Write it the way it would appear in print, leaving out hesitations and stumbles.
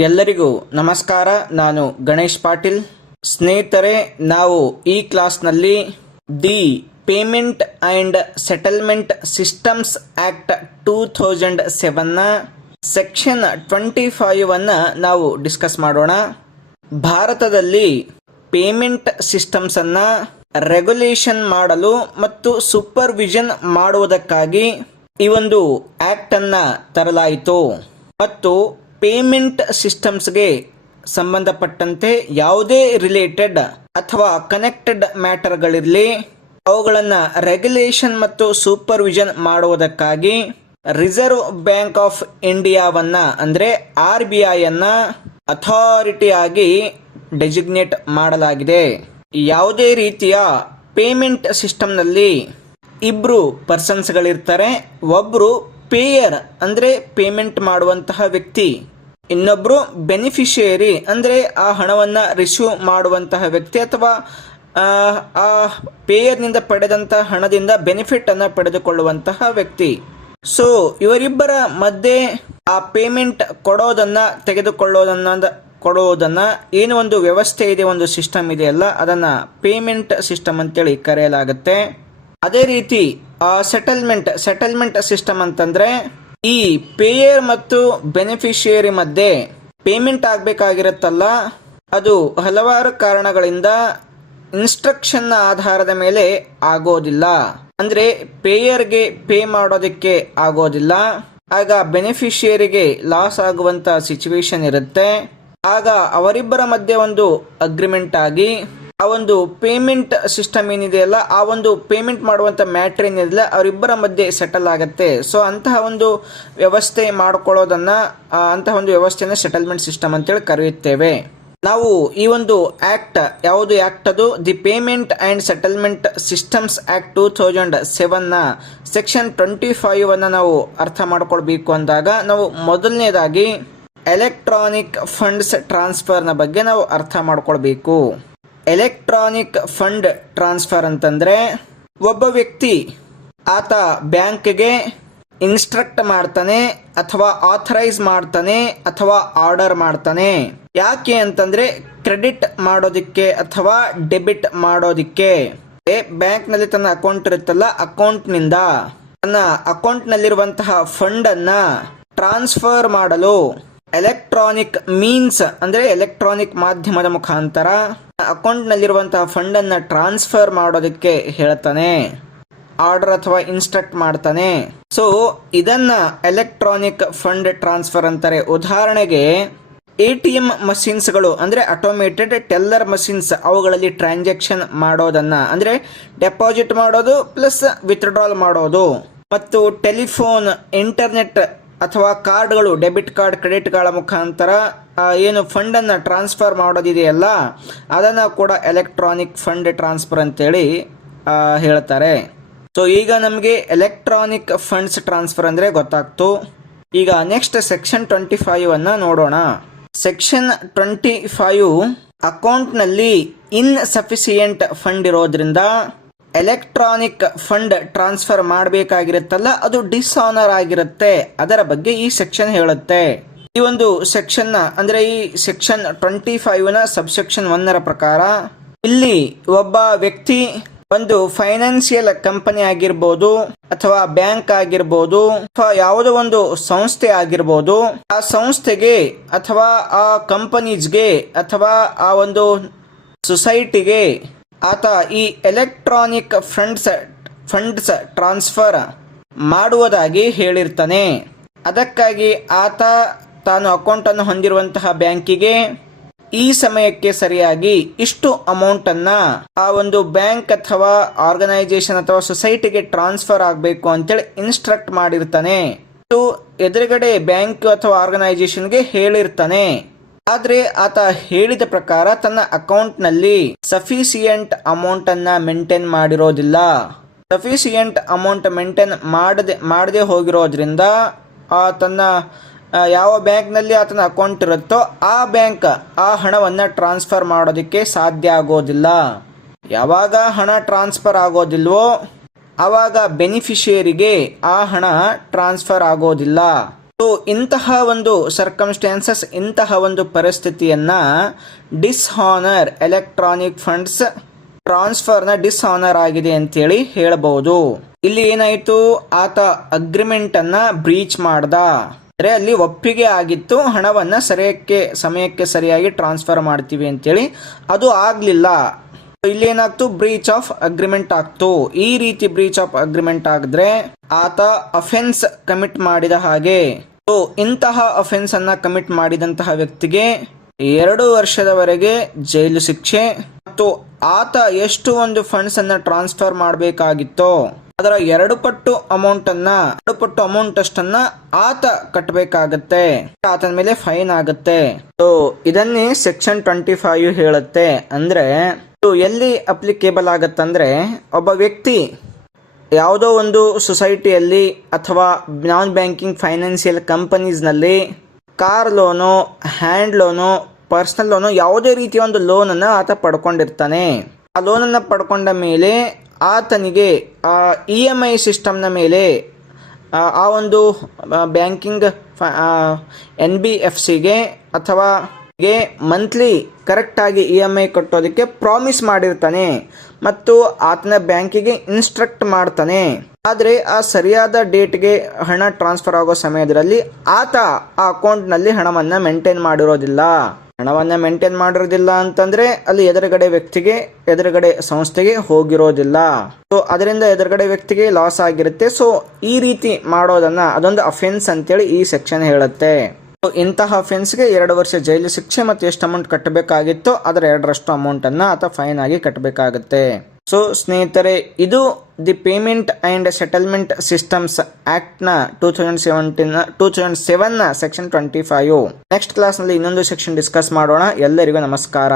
ಎಲ್ಲರಿಗೂ ನಮಸ್ಕಾರ. ನಾನು ಗಣೇಶ್ ಪಾಟೀಲ್. ಸ್ನೇಹಿತರೆ, ನಾವು ಈ ಕ್ಲಾಸ್ನಲ್ಲಿ the payment and settlement systems act 2007ನ ಸೆಕ್ಷನ್ 25 ನಾವು ಡಿಸ್ಕಸ್ ಮಾಡೋಣ. ಭಾರತದಲ್ಲಿ ಪೇಮೆಂಟ್ ಸಿಸ್ಟಮ್ಸನ್ನು ರೆಗ್ಯುಲೇಷನ್ ಮಾಡಲು ಮತ್ತು ಸೂಪರ್ವಿಷನ್ ಮಾಡುವುದಕ್ಕಾಗಿ ಈ ಒಂದು ಆ್ಯಕ್ಟನ್ನು ತರಲಾಯಿತು ಮತ್ತು ಪೇಮೆಂಟ್ ಸಿಸ್ಟಮ್ಸ್ಗೆ ಸಂಬಂಧಪಟ್ಟಂತೆ ಯಾವುದೇ ರಿಲೇಟೆಡ್ ಅಥವಾ ಕನೆಕ್ಟೆಡ್ ಮ್ಯಾಟರ್ಗಳಿರಲಿ ಅವುಗಳನ್ನು ರೆಗ್ಯುಲೇಷನ್ ಮತ್ತು ಸೂಪರ್ವಿಷನ್ ಮಾಡುವುದಕ್ಕಾಗಿ ರಿಸರ್ವ್ ಬ್ಯಾಂಕ್ ಆಫ್ ಇಂಡಿಯಾವನ್ನ ಅಂದರೆ RBI ಅಥಾರಿಟಿಯಾಗಿ ಡೆಸಿಗ್ನೇಟ್ ಮಾಡಲಾಗಿದೆ. ಯಾವುದೇ ರೀತಿಯ ಪೇಮೆಂಟ್ ಸಿಸ್ಟಮ್ನಲ್ಲಿ ಇಬ್ಬರು ಪರ್ಸನ್ಸ್ಗಳಿರ್ತಾರೆ. ಒಬ್ಬರು ಪೇಯರ್ ಅಂದರೆ ಪೇಮೆಂಟ್ ಮಾಡುವಂತಹ ವ್ಯಕ್ತಿ, ಇನ್ನೊಬ್ಬರು ಬೆನಿಫಿಷಿಯರಿ ಅಂದರೆ ಆ ಹಣವನ್ನು ರಿಸೀವ್ ಮಾಡುವಂತಹ ವ್ಯಕ್ತಿ ಅಥವಾ ಆ ಪೇಯರ್ನಿಂದ ಪಡೆದಂತಹ ಹಣದಿಂದ ಬೆನಿಫಿಟನ್ನು ಪಡೆದುಕೊಳ್ಳುವಂತಹ ವ್ಯಕ್ತಿ. ಸೊ ಇವರಿಬ್ಬರ ಮಧ್ಯೆ ಆ ಪೇಮೆಂಟ್ ಕೊಡೋದನ್ನು ಏನು ಒಂದು ವ್ಯವಸ್ಥೆ ಇದೆ, ಒಂದು ಸಿಸ್ಟಮ್ ಇದೆಯಲ್ಲ, ಅದನ್ನು ಪೇಮೆಂಟ್ ಸಿಸ್ಟಮ್ ಅಂತೇಳಿ ಕರೆಯಲಾಗುತ್ತೆ. ಅದೇ ರೀತಿ ಸೆಟಲ್ಮೆಂಟ್ ಸಿಸ್ಟಮ್ ಅಂತಂದ್ರೆ ಈ ಪೇಯರ್ ಮತ್ತು ಬೆನಿಫಿಷಿಯರಿ ಮಧ್ಯೆ ಪೇಮೆಂಟ್ ಆಗಬೇಕಾಗಿರುತ್ತಲ್ಲ, ಅದು ಹಲವಾರು ಕಾರಣಗಳಿಂದ ಇನ್ಸ್ಟ್ರಕ್ಷನ್ ಆಧಾರದ ಮೇಲೆ ಆಗೋದಿಲ್ಲ. ಅಂದ್ರೆ ಪೇಯರ್ಗೆ ಪೇ ಮಾಡೋದಕ್ಕೆ ಆಗೋದಿಲ್ಲ. ಆಗ ಬೆನಿಫಿಷಿಯರಿಗೆ ಲಾಸ್ ಆಗುವಂತ ಸಿಚುವೇಶನ್ ಇರುತ್ತೆ. ಆಗ ಅವರಿಬ್ಬರ ಮಧ್ಯೆ ಒಂದು ಅಗ್ರಿಮೆಂಟ್ ಆಗಿ ಆ ಒಂದು ಪೇಮೆಂಟ್ ಸಿಸ್ಟಮ್ ಏನಿದೆಯಲ್ಲ, ಆ ಒಂದು ಪೇಮೆಂಟ್ ಮಾಡುವಂತ ಮ್ಯಾಟ್ರ್ ಏನಿದೆಯಲ್ಲ ಅವರಿಬ್ಬರ ಮಧ್ಯೆ ಸೆಟಲ್ ಆಗುತ್ತೆ. ಸೊ ಅಂತಹ ಒಂದು ವ್ಯವಸ್ಥೆ ಅಂತಹ ಒಂದು ವ್ಯವಸ್ಥೆಯನ್ನು ಸೆಟಲ್ಮೆಂಟ್ ಸಿಸ್ಟಮ್ ಅಂತೇಳಿ ಕರೆಯುತ್ತೇವೆ. ನಾವು ಈ ಒಂದು ಯಾವುದು ಆಕ್ಟ್ ಅದು the payment and settlement systems act 2007ನ ಸೆಕ್ಷನ್ 25 ನಾವು ಅರ್ಥ ಮಾಡ್ಕೊಳ್ಬೇಕು ಅಂದಾಗ ನಾವು ಮೊದಲನೇದಾಗಿ ಎಲೆಕ್ಟ್ರಾನಿಕ್ ಫಂಡ್ಸ್ ಟ್ರಾನ್ಸ್ಫರ್ನ ಬಗ್ಗೆ ನಾವು ಅರ್ಥ ಮಾಡ್ಕೊಳ್ಬೇಕು. ಎಲೆಕ್ಟ್ರಾನಿಕ್ ಫಂಡ್ ಟ್ರಾನ್ಸ್ಫರ್ ಅಂತಂದ್ರೆ ಒಬ್ಬ ವ್ಯಕ್ತಿ ಆತ ಬ್ಯಾಂಕ್ಗೆ ಇನ್ಸ್ಟ್ರಕ್ಟ್ ಮಾಡ್ತಾನೆ ಅಥವಾ ಆಥರೈಸ್ ಮಾಡ್ತಾನೆ ಅಥವಾ ಆರ್ಡರ್ ಮಾಡ್ತಾನೆ. ಯಾಕೆ ಅಂತಂದ್ರೆ ಕ್ರೆಡಿಟ್ ಮಾಡೋದಿಕ್ಕೆ ಅಥವಾ ಡೆಬಿಟ್ ಮಾಡೋದಿಕ್ಕೆ. ಬ್ಯಾಂಕ್ನಲ್ಲಿ ತನ್ನ ಅಕೌಂಟ್ ಇರುತ್ತಲ್ಲ, ಅಕೌಂಟ್ನಿಂದ ತನ್ನ ಅಕೌಂಟ್ನಲ್ಲಿರುವಂತಹ ಫಂಡನ್ನು ಟ್ರಾನ್ಸ್ಫರ್ ಮಾಡಲು ಎಲೆಕ್ಟ್ರಾನಿಕ್ ಮೀನ್ಸ್ ಅಂದ್ರೆ ಎಲೆಕ್ಟ್ರಾನಿಕ್ ಮಾಧ್ಯಮದ ಮುಖಾಂತರ ಅಕೌಂಟ್ನಲ್ಲಿರುವಂತಹ ಫಂಡನ್ನು ಟ್ರಾನ್ಸ್ಫರ್ ಮಾಡೋದಕ್ಕೆ ಹೇಳ್ತಾನೆ, ಆರ್ಡರ್ ಅಥವಾ ಇನ್ಸ್ಟ್ರಕ್ಟ್ ಮಾಡ್ತಾನೆ. ಸೊ ಇದನ್ನ ಎಲೆಕ್ಟ್ರಾನಿಕ್ ಫಂಡ್ ಟ್ರಾನ್ಸ್ಫರ್ ಅಂತಾರೆ. ಉದಾಹರಣೆಗೆ ATM ಮಷಿನ್ಸ್ಗಳು ಅಂದ್ರೆ ಆಟೋಮೇಟೆಡ್ ಟೆಲ್ಲರ್ ಮಷಿನ್ಸ್, ಅವುಗಳಲ್ಲಿ ಟ್ರಾನ್ಸಾಕ್ಷನ್ ಮಾಡೋದನ್ನ ಅಂದ್ರೆ ಡೆಪಾಸಿಟ್ ಮಾಡೋದು ಪ್ಲಸ್ ವಿತ್ಡ್ರಾಲ್ ಮಾಡೋದು, ಮತ್ತು ಟೆಲಿಫೋನ್, ಇಂಟರ್ನೆಟ್ ಅಥವಾ ಕಾರ್ಡ್ಗಳು, ಡೆಬಿಟ್ ಕಾರ್ಡ್, ಕ್ರೆಡಿಟ್ ಕಾರ್ಡ್ ಮುಖಾಂತರ ಏನು ಫಂಡನ್ನು ಟ್ರಾನ್ಸ್ಫರ್ ಮಾಡೋದಿದೆಯಲ್ಲ ಅದನ್ನು ಕೂಡ ಎಲೆಕ್ಟ್ರಾನಿಕ್ ಫಂಡ್ ಟ್ರಾನ್ಸ್ಫರ್ ಅಂತೇಳಿ ಹೇಳ್ತಾರೆ. ಸೊ ಈಗ ನಮಗೆ ಎಲೆಕ್ಟ್ರಾನಿಕ್ ಫಂಡ್ಸ್ ಟ್ರಾನ್ಸ್ಫರ್ ಅಂದರೆ ಗೊತ್ತಾಗ್ತು. ಈಗ ನೆಕ್ಸ್ಟ್ ಸೆಕ್ಷನ್ 25 ನೋಡೋಣ. ಸೆಕ್ಷನ್ 25 ಅಕೌಂಟ್ನಲ್ಲಿ ಇನ್ಸಫಿಸಿಯೆಂಟ್ ಫಂಡ್ ಇರೋದ್ರಿಂದ ಎಲೆಕ್ಟ್ರಾನಿಕ್ ಫಂಡ್ ಟ್ರಾನ್ಸ್ಫರ್ ಮಾಡಬೇಕಾಗಿರುತ್ತಲ್ಲ, ಅದು ಡಿಸ್ಆನರ್ ಆಗಿರುತ್ತೆ. ಅದರ ಬಗ್ಗೆ ಈ ಸೆಕ್ಷನ್ ಹೇಳುತ್ತೆ. ಈ ಒಂದು ಸೆಕ್ಷನ್ ಅಂದ್ರೆ ಈ ಸೆಕ್ಷನ್ 25ನ ಸಬ್ಸೆಕ್ಷನ್ 1ರ ಪ್ರಕಾರ ಇಲ್ಲಿ ಒಬ್ಬ ವ್ಯಕ್ತಿ ಒಂದು ಫೈನಾನ್ಸಿಯಲ್ ಕಂಪನಿ ಆಗಿರ್ಬೋದು ಅಥವಾ ಬ್ಯಾಂಕ್ ಆಗಿರ್ಬೋದು ಅಥವಾ ಯಾವುದೋ ಒಂದು ಸಂಸ್ಥೆ ಆಗಿರ್ಬೋದು, ಆ ಸಂಸ್ಥೆಗೆ ಅಥವಾ ಆ ಕಂಪನೀಸ್ಗೆ ಅಥವಾ ಆ ಒಂದು ಸೊಸೈಟಿಗೆ ಆತ ಈ ಎಲೆಕ್ಟ್ರಾನಿಕ್ ಫಂಡ್ಸ್ ಟ್ರಾನ್ಸ್ಫರ್ ಮಾಡುವುದಾಗಿ ಹೇಳಿರ್ತಾನೆ. ಅದಕ್ಕಾಗಿ ಆತ ತಾನು ಅಕೌಂಟನ್ನು ಹೊಂದಿರುವಂತಹ ಬ್ಯಾಂಕಿಗೆ ಈ ಸಮಯಕ್ಕೆ ಸರಿಯಾಗಿ ಇಷ್ಟು ಅಮೌಂಟನ್ನು ಆ ಒಂದು ಬ್ಯಾಂಕ್ ಅಥವಾ ಆರ್ಗನೈಸೇಷನ್ ಅಥವಾ ಸೊಸೈಟಿಗೆ ಟ್ರಾನ್ಸ್ಫರ್ ಆಗಬೇಕು ಅಂತೇಳಿ ಇನ್ಸ್ಟ್ರಕ್ಟ್ ಮಾಡಿರ್ತಾನೆ. ಎದುರುಗಡೆ ಬ್ಯಾಂಕ್ ಅಥವಾ ಆರ್ಗನೈಸೇಷನ್ಗೆ ಹೇಳಿರ್ತಾನೆ. ಆದ್ರೆ ಆತ ಹೇಳಿದ ಪ್ರಕಾರ ತನ್ನ ಅಕೌಂಟ್ನಲ್ಲಿ ಸಫಿಸಿಯೆಂಟ್ ಅಮೌಂಟ್ ಅನ್ನ ಮೇಂಟೈನ್ ಮಾಡಿರೋದಿಲ್ಲ. ಸಫಿಸಿಯೆಂಟ್ ಅಮೌಂಟ್ ಮೇಂಟೈನ್ ಮಾಡದೆ ಹೋಗಿರೋದ್ರಿಂದ ತನ್ನ ಯಾವ ಬ್ಯಾಂಕ್ನಲ್ಲಿ ಆತನ ಅಕೌಂಟ್ ಇರುತ್ತೋ ಆ ಬ್ಯಾಂಕ್ ಆ ಹಣವನ್ನು ಟ್ರಾನ್ಸ್ಫರ್ ಮಾಡೋದಕ್ಕೆ ಸಾಧ್ಯ ಆಗೋದಿಲ್ಲ. ಯಾವಾಗ ಹಣ ಟ್ರಾನ್ಸ್ಫರ್ ಆಗೋದಿಲ್ವೋ ಆವಾಗ ಬೆನಿಫಿಷಿಯರಿಗೆ ಆ ಹಣ ಟ್ರಾನ್ಸ್ಫರ್ ಆಗೋದಿಲ್ಲ. ಸೊ ಇಂತಹ ಒಂದು ಸರ್ಕಮ್ಸ್ಟಾನ್ಸಸ್, ಇಂತಹ ಒಂದು ಪರಿಸ್ಥಿತಿಯನ್ನ ಡಿಸ್ಹಾನರ್, ಎಲೆಕ್ಟ್ರಾನಿಕ್ ಫಂಡ್ಸ್ ಟ್ರಾನ್ಸ್ಫರ್ನ ಡಿಸ್ಹಾನರ್ ಆಗಿದೆ ಅಂತೇಳಿ ಹೇಳಬಹುದು. ಇಲ್ಲಿ ಏನಾಯ್ತು, ಆತ ಅಗ್ರಿಮೆಂಟ್ ಅನ್ನ ಬ್ರೀಚ್ ಮಾಡ್ದ, ಅಂದ್ರೆ ಅಲ್ಲಿ ಒಪ್ಪಿಗೆ ಆಗಿತ್ತು ಹಣವನ್ನ ಸಮಯಕ್ಕೆ ಸರಿಯಾಗಿ ಟ್ರಾನ್ಸ್ಫರ್ ಮಾಡ್ತೀವಿ ಅಂತೇಳಿ, ಅದು ಆಗ್ಲಿಲ್ಲ. ಇಲ್ಲಿ ಏನಾಗ್ತು, ಬ್ರೀಚ್ ಆಫ್ ಅಗ್ರಿಮೆಂಟ್ ಆಗ್ತು. ಈ ರೀತಿ ಬ್ರೀಚ್ ಆಫ್ ಅಗ್ರಿಮೆಂಟ್ ಆಗಿದ್ರೆ ಆತ ಅಫೆನ್ಸ್ ಕಮಿಟ್ ಮಾಡಿದ ಹಾಗೆ. ಸೊ ಇಂತಹ ಅಫೆನ್ಸ್ ಅನ್ನ ಕಮಿಟ್ ಮಾಡಿದಂತಹ ವ್ಯಕ್ತಿಗೆ 2 ವರ್ಷದವರೆಗೆ ಜೈಲು ಶಿಕ್ಷೆ, ಮತ್ತು ಆತ ಎಷ್ಟು ಒಂದು ಫಂಡ್ಸ್ ಅನ್ನ ಟ್ರಾನ್ಸ್ಫರ್ ಮಾಡಬೇಕಾಗಿತ್ತೋ ಅದರ 2 ಪಟ್ಟು ಅಮೌಂಟ್ ಅಷ್ಟನ್ನ ಆತ ಕಟ್ಟಬೇಕಾಗತ್ತೆ. ಆತನ ಮೇಲೆ ಫೈನ್ ಆಗುತ್ತೆ. ಸೊ ಇದನ್ನೇ ಸೆಕ್ಷನ್ 25 ಹೇಳುತ್ತೆ. ಅಂದ್ರೆ ಎಲ್ಲಿ ಅಪ್ಲಿಕೇಬಲ್ ಆಗತ್ತಂದ್ರೆ, ಒಬ್ಬ ವ್ಯಕ್ತಿ ಯಾವುದೋ ಒಂದು ಸೊಸೈಟಿಯಲ್ಲಿ ಅಥವಾ ನಾನ್ ಬ್ಯಾಂಕಿಂಗ್ ಫೈನಾನ್ಷಿಯಲ್ ಕಂಪನೀಸ್ನಲ್ಲಿ car loan, hand loan, personal loan, ಯಾವುದೇ ರೀತಿಯ ಒಂದು ಲೋನನ್ನು ಆತ ಪಡ್ಕೊಂಡಿರ್ತಾನೆ. ಆ ಲೋನನ್ನು ಪಡ್ಕೊಂಡ ಮೇಲೆ ಆತನಿಗೆ EMI ಸಿಸ್ಟಮ್ನ ಮೇಲೆ ಆ ಒಂದು ಬ್ಯಾಂಕಿಂಗ್ NBFCಗೆ ಅಥವಾ ಮಂತ್ಲಿ ಕರೆಕ್ಟಾಗಿ EMI ಕಟ್ಟೋದಕ್ಕೆ ಪ್ರಾಮಿಸ್ ಮಾಡಿರ್ತಾನೆ ಮತ್ತು ಆತನ ಬ್ಯಾಂಕಿಗೆ ಇನ್ಸ್ಟ್ರಕ್ಟ್ ಮಾಡ್ತಾನೆ. ಆದರೆ ಆ ಸರಿಯಾದ ಡೇಟ್ಗೆ ಹಣ ಟ್ರಾನ್ಸ್ಫರ್ ಆಗೋ ಸಮಯದಲ್ಲಿ ಆತ ಆ ಅಕೌಂಟ್ನಲ್ಲಿ ಹಣವನ್ನು ಮೇಂಟೈನ್ ಮಾಡಿರೋದಿಲ್ಲ ಅಂತಂದ್ರೆ ಅಲ್ಲಿ ಎದುರುಗಡೆ ಸಂಸ್ಥೆಗೆ ಹೋಗಿರೋದಿಲ್ಲ. ಸೊ ಅದರಿಂದ ಎದುರುಗಡೆ ವ್ಯಕ್ತಿಗೆ ಲಾಸ್ ಆಗಿರುತ್ತೆ. ಸೊ ಈ ರೀತಿ ಮಾಡೋದನ್ನ ಅದೊಂದು ಅಫೆನ್ಸ್ ಅಂತೇಳಿ ಈ ಸೆಕ್ಷನ್ ಹೇಳುತ್ತೆ. ಇಂತಹ ಅಫೆನ್ಸ್ಗೆ 2 ವರ್ಷ ಜೈಲು ಶಿಕ್ಷೆ ಮತ್ತು ಎಷ್ಟು ಅಮೌಂಟ್ ಕಟ್ಟಬೇಕಾಗಿತ್ತೋ ಅದರ 2ರಷ್ಟು ಅಮೌಂಟ್ ಅನ್ನ ಅಥವಾ ಫೈನ್ ಆಗಿ ಕಟ್ಟಬೇಕಾಗುತ್ತೆ. ಸೊ ಸ್ನೇಹಿತರೆ, ಇದು the payment and settlement systems act ನ 2007 ಸೆಕ್ಷನ್ 25. ನೆಕ್ಸ್ಟ್ ಕ್ಲಾಸ್ ನಲ್ಲಿ ಇನ್ನೊಂದು ಸೆಕ್ಷನ್ ಡಿಸ್ಕಸ್ ಮಾಡೋಣ. ಎಲ್ಲರಿಗೂ ನಮಸ್ಕಾರ.